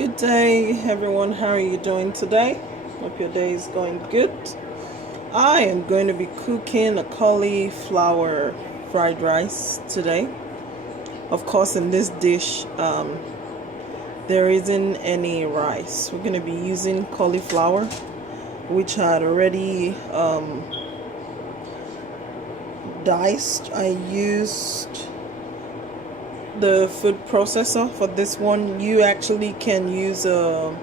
Good day, everyone. How are you doing today? Hope your day is going good. I am going to be cooking a cauliflower fried rice today. Of course, in this dish, there isn't any rice. We're going to be using cauliflower, which I had already diced. I used the food processor for this one. You actually can use a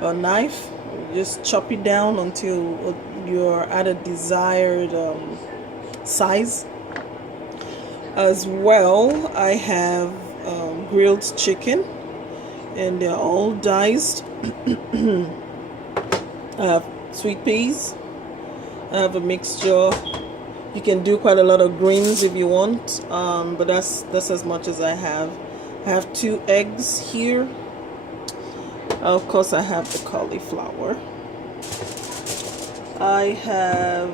knife. Just chop it down until you're at a desired size. As well, I have grilled chicken, and they're all diced. I have sweet peas. I have a mixture. You can do quite a lot of greens if you want, but that's as much as I have. I have 2 eggs here. Of course, I have the cauliflower. I have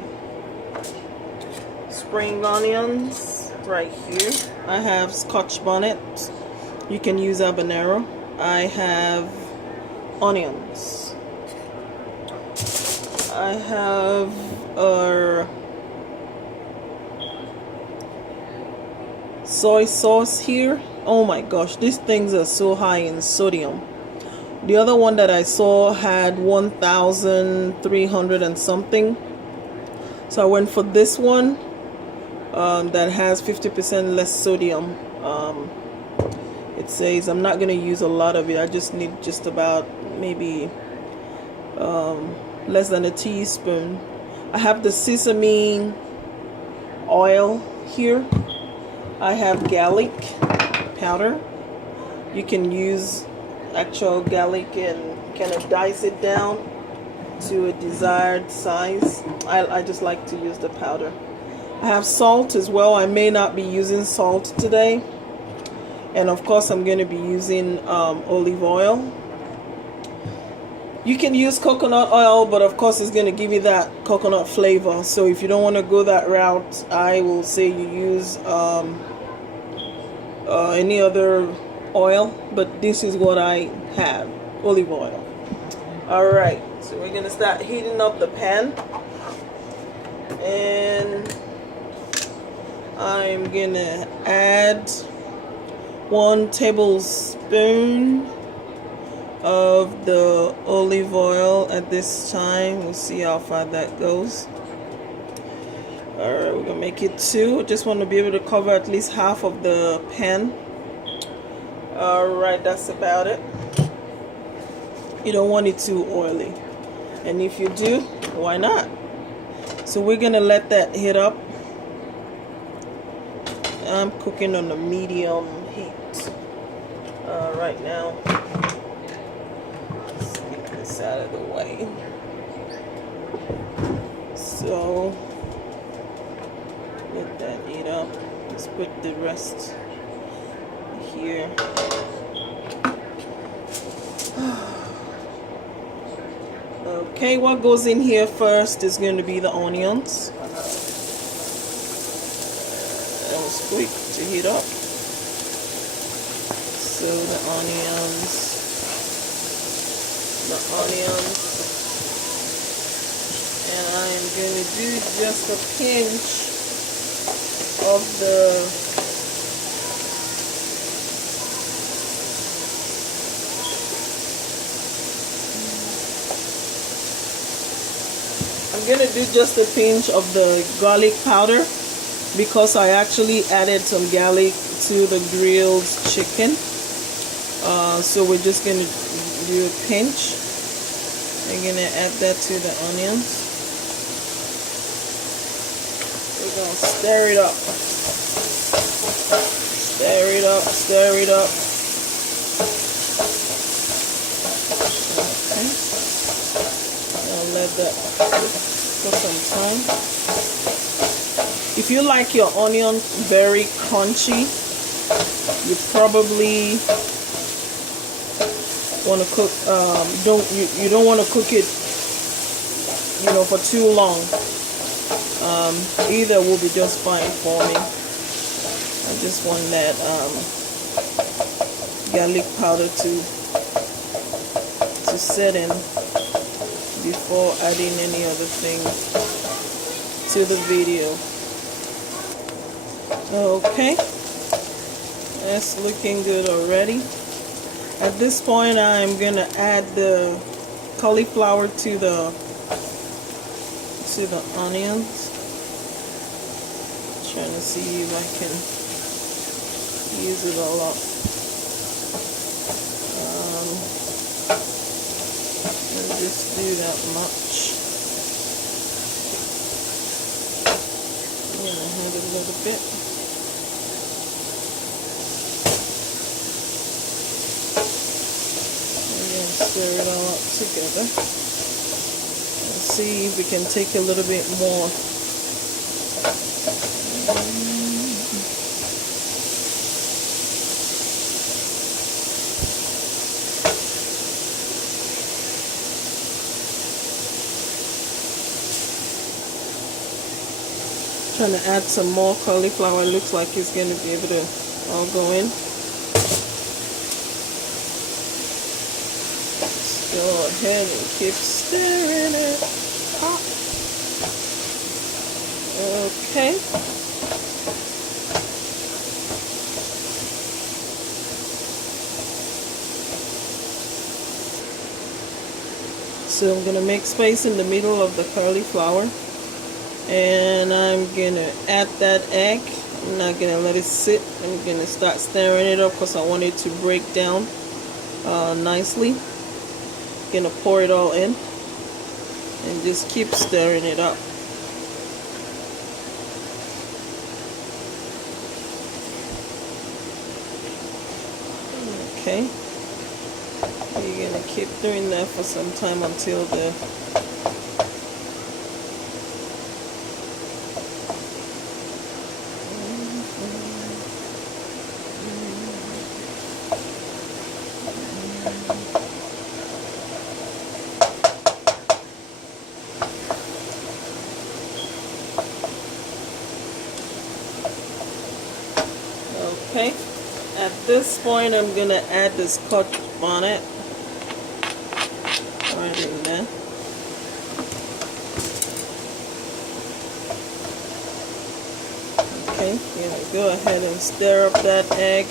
spring onions right here. I have scotch bonnet. You can use habanero. I have onions. I have soy sauce here. Oh my gosh, these things are so high in sodium. The other one that I saw had 1,300 and something, so I went for this one that has 50% less sodium. It says I'm not going to use a lot of it. I just need just about maybe less than a teaspoon. I have the sesame oil here. I have garlic powder. You can use actual garlic and kind of dice it down to a desired size. I just like to use the powder. I have salt as well. I may not be using salt today. And of course, I'm going to be using olive oil. You can use coconut oil, but of course it's going to give you that coconut flavor. So if you don't want to go that route, I will say you use any other oil, but this is what I have, olive oil. Alright, so we're going to start heating up the pan, and I'm going to add 1 tablespoon of the olive oil at this time. We'll see how far that goes. Alright, we're gonna make it 2. Just want to be able to cover at least half of the pan. Alright, that's about it. You don't want it too oily, and if you do, why not? So we're gonna let that heat up. I'm cooking on a medium heat right now. Let's get this out of the way. So let that heat up. Let's put the rest here. Okay, what goes in here first is going to be the onions. That was quick to heat up. So the onions, and I'm going to do just a pinch of the garlic powder, because I actually added some garlic to the grilled chicken. So we're just going to do a pinch. We're going to add that to the onions. We're going to stir it up. Stir it up, stir it up. Okay. I'll let that cook for some time. If you like your onion very crunchy, you probably want to cook. You don't want to cook it, for too long. Either will be just fine for me. I just want that garlic powder to to set in before adding any other thing to the video. Okay, that's looking good already. At this point, I'm gonna add the cauliflower to the onions. Trying to see if I can use it all up. I'll just do that much. I'm gonna add a little bit. Stir it all up together and see if we can take a little bit more. Trying to add some more cauliflower. It looks like it's going to be able to all go in. Go ahead and keep stirring it up. Okay. So I'm going to make space in the middle of the cauliflower. And I'm going to add that egg. I'm not going to let it sit. I'm going to start stirring it up because I want it to break down nicely. Gonna pour it all in and just keep stirring it up. Okay, you're gonna keep doing that for some time until the okay. At this point, I'm gonna add the Scotch bonnet right in there. Okay, gonna go ahead and stir up that egg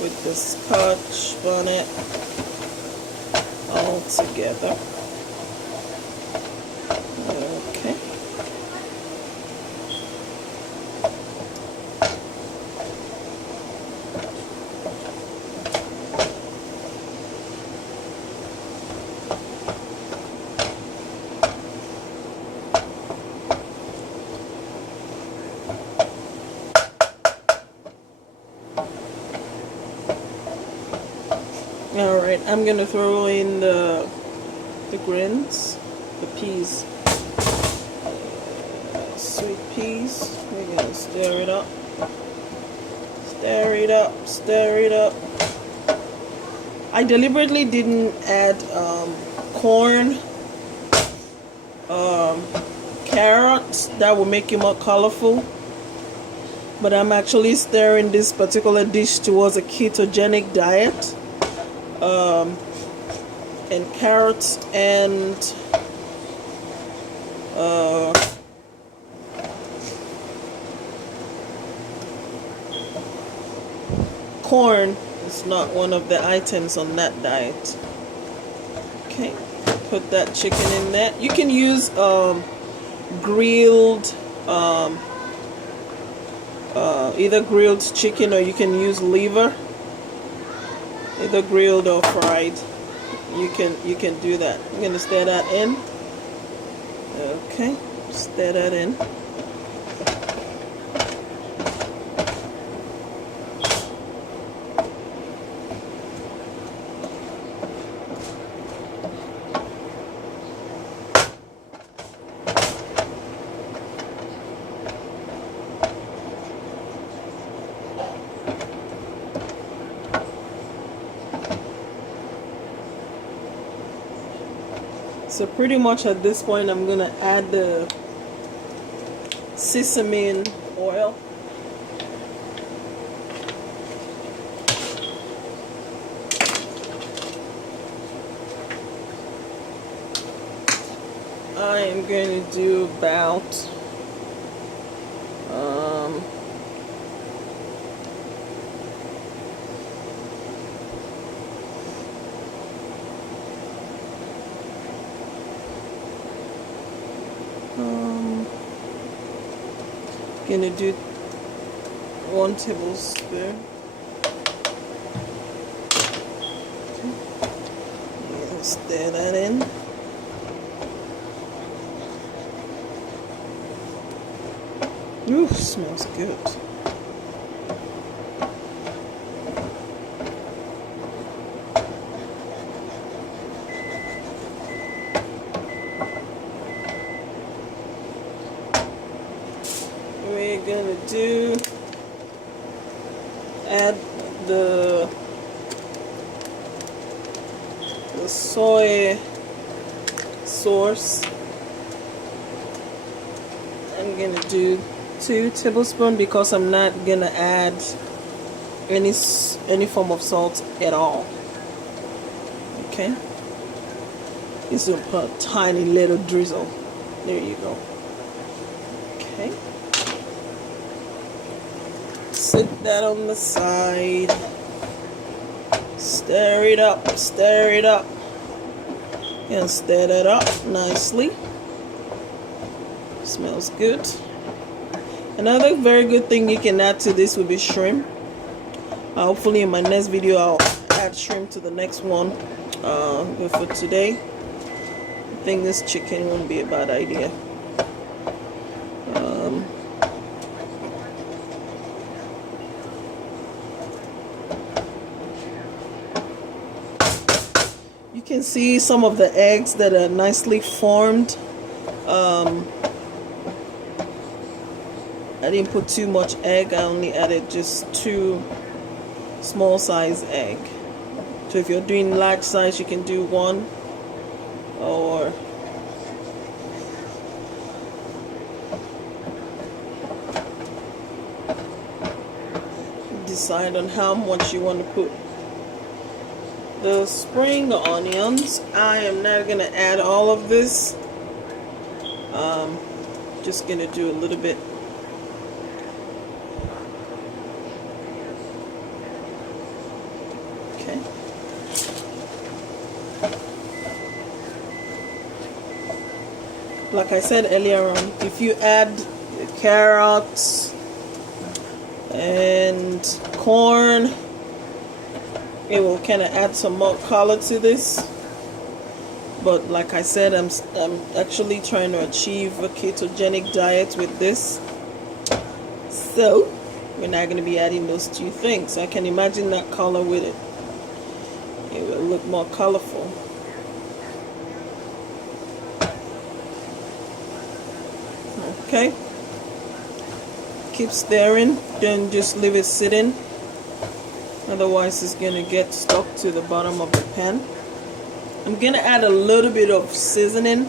with the Scotch bonnet all together. Okay. Alright, I'm gonna throw in the greens, the peas, sweet peas. We're gonna stir it up, stir it up, stir it up. I deliberately didn't add corn, carrots. That will make it more colorful. But I'm actually stirring this particular dish towards a ketogenic diet. And carrots and corn is not one of the items on that diet. Okay, put that chicken in there. You can use grilled either grilled chicken, or you can use liver, either grilled or fried. You can do that. I'm gonna stir that in. Okay, stir that in. So pretty much at this point, I'm gonna add the sesame oil. I am going to do about gonna do 1 tablespoon. Okay. Stir that in. Ooh, smells good. We're gonna add the soy sauce. I'm gonna do 2 tablespoons because I'm not gonna add any form of salt at all. Okay, this will put a tiny little drizzle. There you go. Okay, set that on the side. Stir it up, and stir that up nicely. Smells good. Another very good thing you can add to this will be shrimp. Hopefully in my next video I'll add shrimp to the next one. But for today, I think this chicken won't be a bad idea. You can see some of the eggs that are nicely formed. I didn't put too much egg. I only added just 2 small size egg. So if you're doing large size, you can do 1, or decide on how much you want to put. The spring onions, I am now going to add all of this. Just going to do a little bit. Okay. Like I said earlier on, if you add carrots and corn, it will kind of add some more color to this. But like I said, I'm actually trying to achieve a ketogenic diet with this, so we're not going to be adding those 2 things. I can imagine that color with it. It will look more colorful. Okay, keep stirring, don't just leave it sitting, otherwise it's going to get stuck to the bottom of the pan. I'm going to add a little bit of seasoning.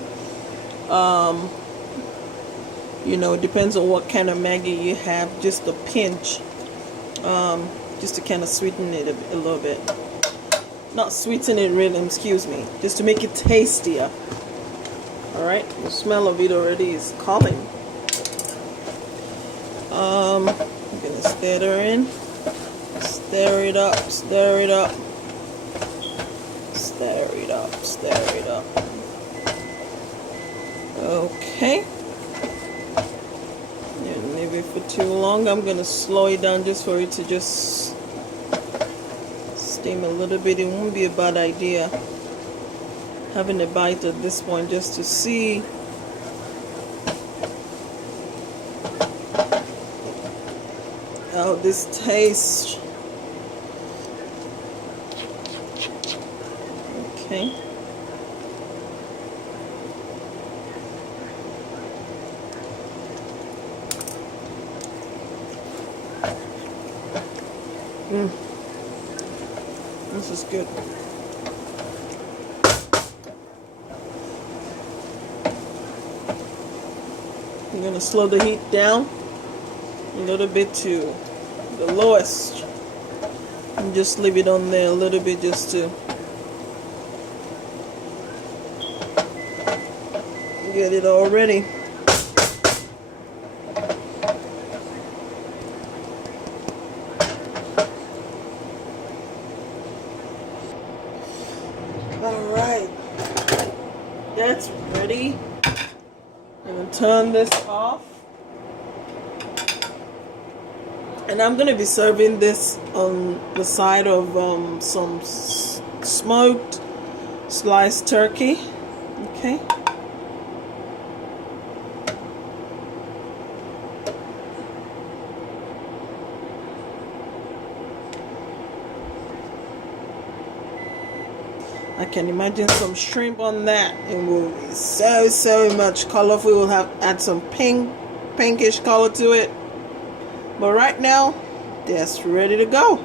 You know, it depends on what kind of Maggi you have, just a pinch, just to kind of sweeten it a little bit. Not sweeten it really, excuse me, just to make it tastier. Alright, the smell of it already is calling. I'm going to stir her in. Stir it up, stir it up. Stir it up, stir it up. Okay. Didn't leave it for too long. I'm going to slow it down just for it to just steam a little bit. It won't be a bad idea having a bite at this point just to see how this tastes. Okay. This is good. I'm going to slow the heat down a little bit to the lowest and just leave it on there a little bit just to get it all ready. Alright, that's ready. I'm going to turn this off. And I'm going to be serving this on the side of some smoked sliced turkey. Okay. I can imagine some shrimp on that. It will be so much colorful. We'll have add some pinkish color to it. But right now, that's ready to go.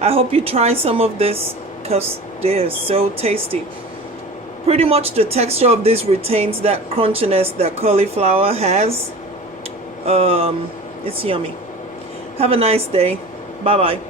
I hope you try some of this because they're so tasty. Pretty much the texture of this retains that crunchiness that cauliflower has. It's yummy. Have a nice day. Bye bye.